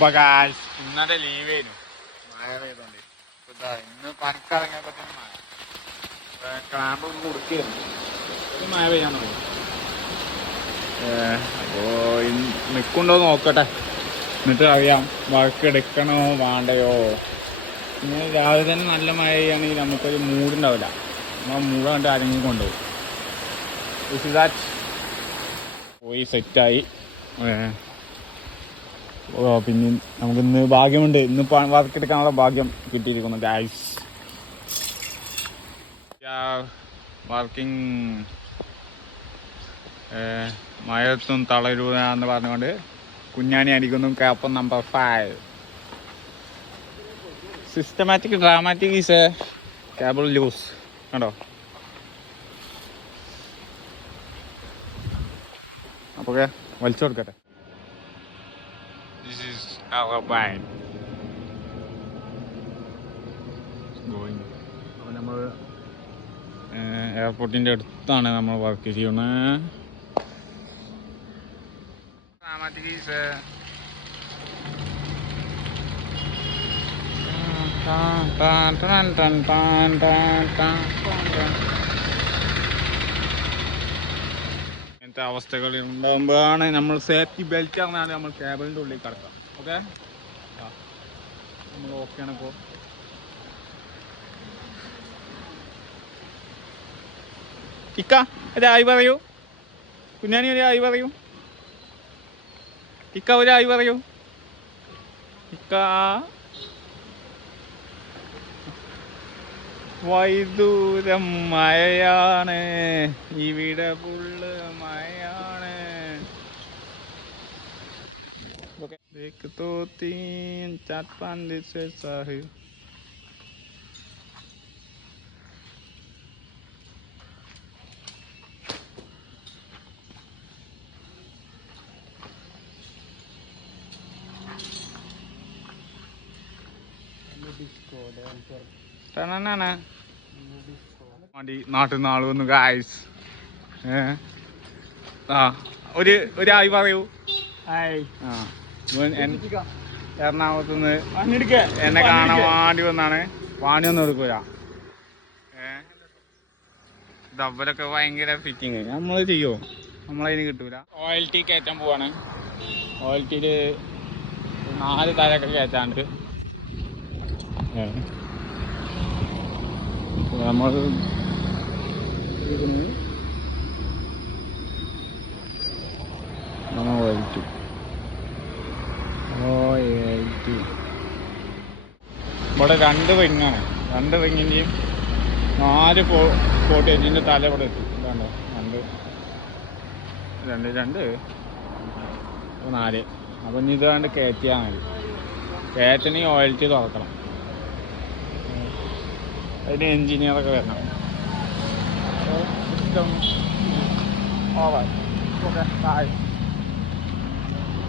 അപ്പൊ ഗായ്സ് ഇന്നലെ ലീവ് ആയിരുന്നു. മഴ പെയ്തോണ്ട്. ഇന്ന് പനക്കിറങ്ങിയപ്പോ തന്നെ മഴ. ക്ലാമ്പ് ഒരു മഴ പെയ്യാൻ തുടങ്ങി. അപ്പോ നിൽക്കുണ്ടോ നോക്കട്ടെ. എന്നിട്ട് അറിയാം. വർക്ക് എടുക്കണോ വേണ്ടയോ? ഇന്ന് രാവിലെ തന്നെ നല്ല മഴ ചെയ്യുകയാണെങ്കിൽ നമുക്കൊരു മൂടുണ്ടാവില്ല നമ്മൾ മൂട കണ്ട് ആരെങ്കിലും കൊണ്ടുപോകും. പോയി സെറ്റായി പിന്നെ നമുക്ക് ഇന്ന് ഭാഗ്യമുണ്ട്. ഇന്ന് വാർക്കെടുക്കാനുള്ള ഭാഗ്യം കിട്ടിയിരിക്കുന്നു ഗായ്സ് വർക്കിംഗ് മഴത്തും തളരൂല എന്ന് പറഞ്ഞുകൊണ്ട് കുഞ്ഞാണി അടിക്കുന്നു captain number five systematic dramatic is a cable loose കണ്ടോ? അപ്പോൾ വലിച്ചു കൊടുക്കട്ടെ. ദിസ് ഈസ് അവർ ബൈൻ ഗോയിങ് അപ്പോൾ നമ്മൾ എയർപോർട്ടിന്റെ അടുത്താണ് നമ്മൾ വർക്ക് ചെയ്യുന്നത് ഡ്രാമാറ്റിക് ഈസ് ഇങ്ങനത്തെ അവസ്ഥകൾ ഉണ്ടാകുമ്പോഴാണ് നമ്മൾ സേഫ്റ്റി ബെൽറ്റ് അറിഞ്ഞാൽ നമ്മൾ കേബിളിന്റെ ഉള്ളിൽ കിടക്കാം ഓക്കെ നമ്മൾ ഓക്കെയാണ് ഇപ്പോൾ ഇക്ക ഒരു ആയി പറയൂ. കുഞ്ഞാനി ഒരു ആയി പറയൂ. ഇക്ക ഒരു ആയി പറയൂ. ഇക്ക വൈദൂരം മഴയാണ് ഇവിടെ പുള്ള് മഴയാണ് देख तो तीन चार पाँच दिन से साहिल ടണനന. വണ്ടി നാട്ടിൽ നിന്ന് ആൾ വന്നു ഗായ്സ് ആ ഒരു ഒരു ആയി പറയൂ ആ ഇവൻ എൻ- എറണാകുളത്ത് നിന്ന് എന്നെ കാണാൻ വാണ്ടി വന്നാണ്. വാണി ഒന്നും എടുക്കൂല ഡബലൊക്കെ ഭയങ്കര ഫിറ്റിങ് നമ്മൾ ചെയ്യോ? നമ്മളതിന് കിട്ടൂല. ഓയിൽ ടീ കയറ്റാൻ പോവാണ്. ഓയിൽ ടീൽ നാല് തലയൊക്കെ കയറ്റാണ്ട് നമ്മൾ ടീ ഓയിൽ ടീ ഇവിടെ രണ്ട് റിങ്ങാണ് രണ്ട് റിങ്ങിന്റെയും നാല് ഫോ ഫോർട്ടി എഞ്ചിന്റെ തല ഇവിടെ എത്തി. രണ്ട്. രണ്ട് രണ്ട്. നാല്. അപ്പം ഇനി ഇതാണ്ട് കയറ്റിയാൽ മതി. കയറ്റണി ഓയിൽറ്റി തുറക്കണം. അതിന് എഞ്ചിനീയറൊക്കെ വരണം സിസ്റ്റം ഓക്കെ ബൈ